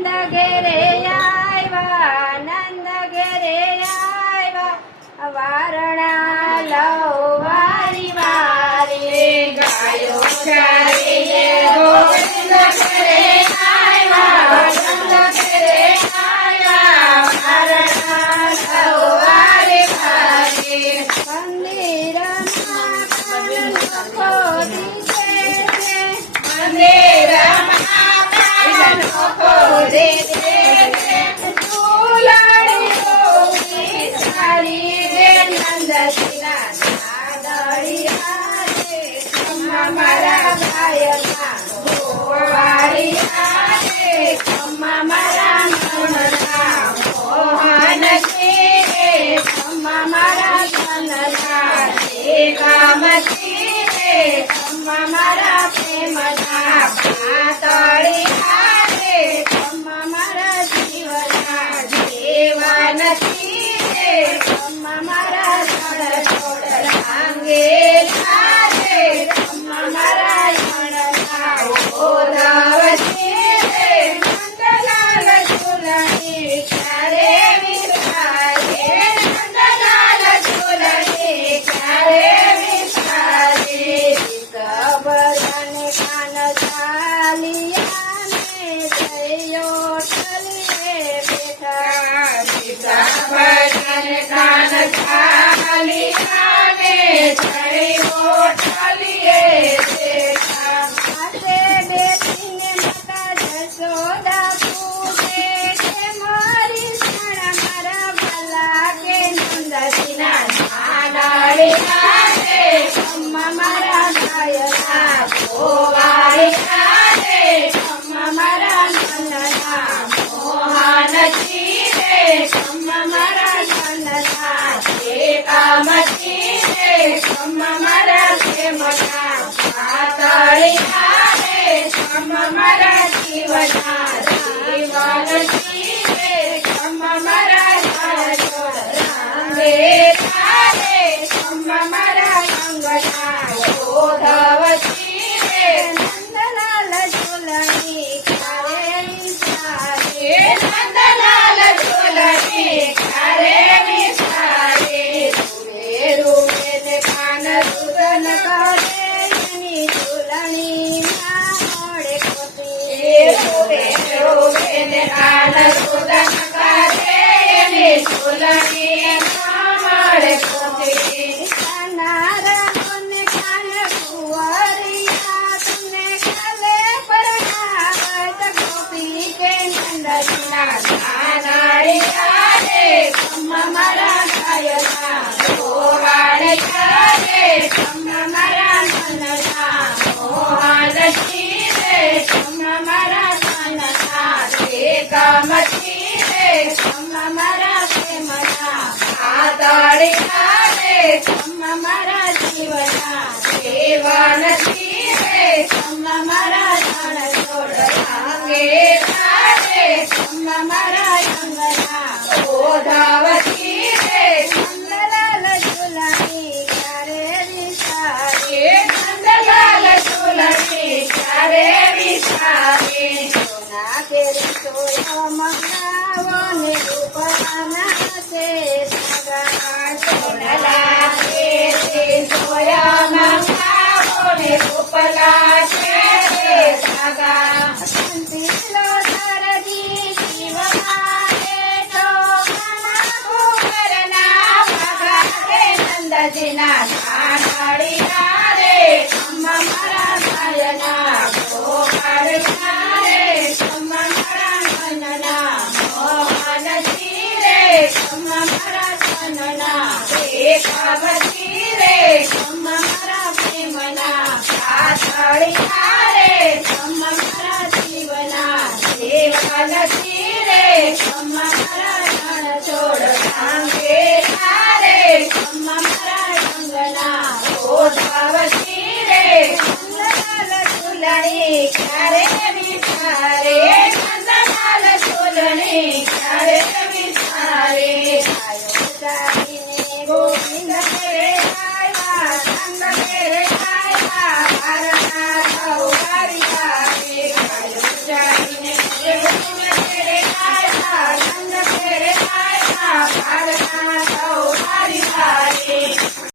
નંદ ઘેરે આવ્યા, નંદ ઘેરે આવ્યા, વારણા લવ વારી વારી ગાયો ચારીએ ગોવિંદ ઘેરે આવ્યા, નંદ ઘેરે આવ્યા, વારણા લવ વારી વારી મંદિરમાં ખોદી છે, મંદિરમાં ખોદી છે, ઝૂલાણી ગોરી સારી રે નંદજીના નાદળિયા રે, મારા ગાયના ગોવાળિયા રે, મારા મનના મોહનજી રે, મારા મનના દેવામતી રે, મારા પ્રેમના પાતળિયા રે, મારા જીવના જીવનથી રે, મારા જળ છોડ રાંગેલા રે, મારા યણના ઓધવતી રે, નંદલાલ ઝૂલણી ક્યારે વિસારે, નંદલાલ ઝૂલણી ક્યારે વિસારે, ગબરન કાન ચાલિયા ને જયો ઠલીએ બેઠા, ગબરન કાન ચાલિયા ને જયો ઠલીએ બેઠા, હાથે બેસીને માતા જશોદા પૂછે કે મારી શાળા મારા ભલા કે નંદજીના નાદળિયા રે, મારા ગાયના ગોવાળિયા રે, મારા મનના મોહનજી રે, મારા મનના દેવામતી રે, મારા પ્રેમના પાતળિયા રે, મારા જીવના જીવનજી રે, મારા જળ છોડ રાંગેલા રે, મારા અંગના ઓધવતી રે, નંદલાલ ઝૂલણી ક્યારે વિસારે, નંદલાલ ઝૂલણી ક્યારે વિસારે, રૂવે રૂવે ને કાન રુદન કરે, એની ઝૂલણીમાં મળે ખોટી, રૂવે રૂવે ને કાન રુદન કરે, એની ઝૂલણીમાં મળે ખોટી, નારા મને કાન કુંવરિયા તુને કાલે પરણાવત, ગોપી કે નંદજીના નાદળિયા રે, મારા ગાયના ગોવાળિયા રે, મારા મનના મોહનજી રે, મારા મનના દેવામતી રે, મારા પ્રેમના પાતળિયા રે, મારા જીવના જીવનથી રે, મારા જળ છોડ રાંગેલા રે, મારા અંગના ઓધવતી રે, નંદલાલ ઝૂલણી ક્યારે વિસારે, નંદલાલ ઝૂલણી ક્યારે વિસારે, સોના કેરી સોયો મંગાવો ને રૂપવાના છે સગા, સોનલા કેરી સોયા મંગાવો ને રૂપલા છે સગા, સંતીલો ધરજી જીવમાં બેઠો, કાના કુંવરના ભાગા રે, નંદજીના નાદળિયા રે, મારા ગાયના ગોવાળિયા રે, મારા મનના મોહનજી રે, મારા મનના દેવામતી રે, મારા પ્રેમના પાતળિયા રે, મારા જીવના દેવાલતી રે, મારા જળ છોડ રાંગેલા રે, મારા અંગના ઓધવતી રે, નંદલાલ ઝૂલણી ક્યારે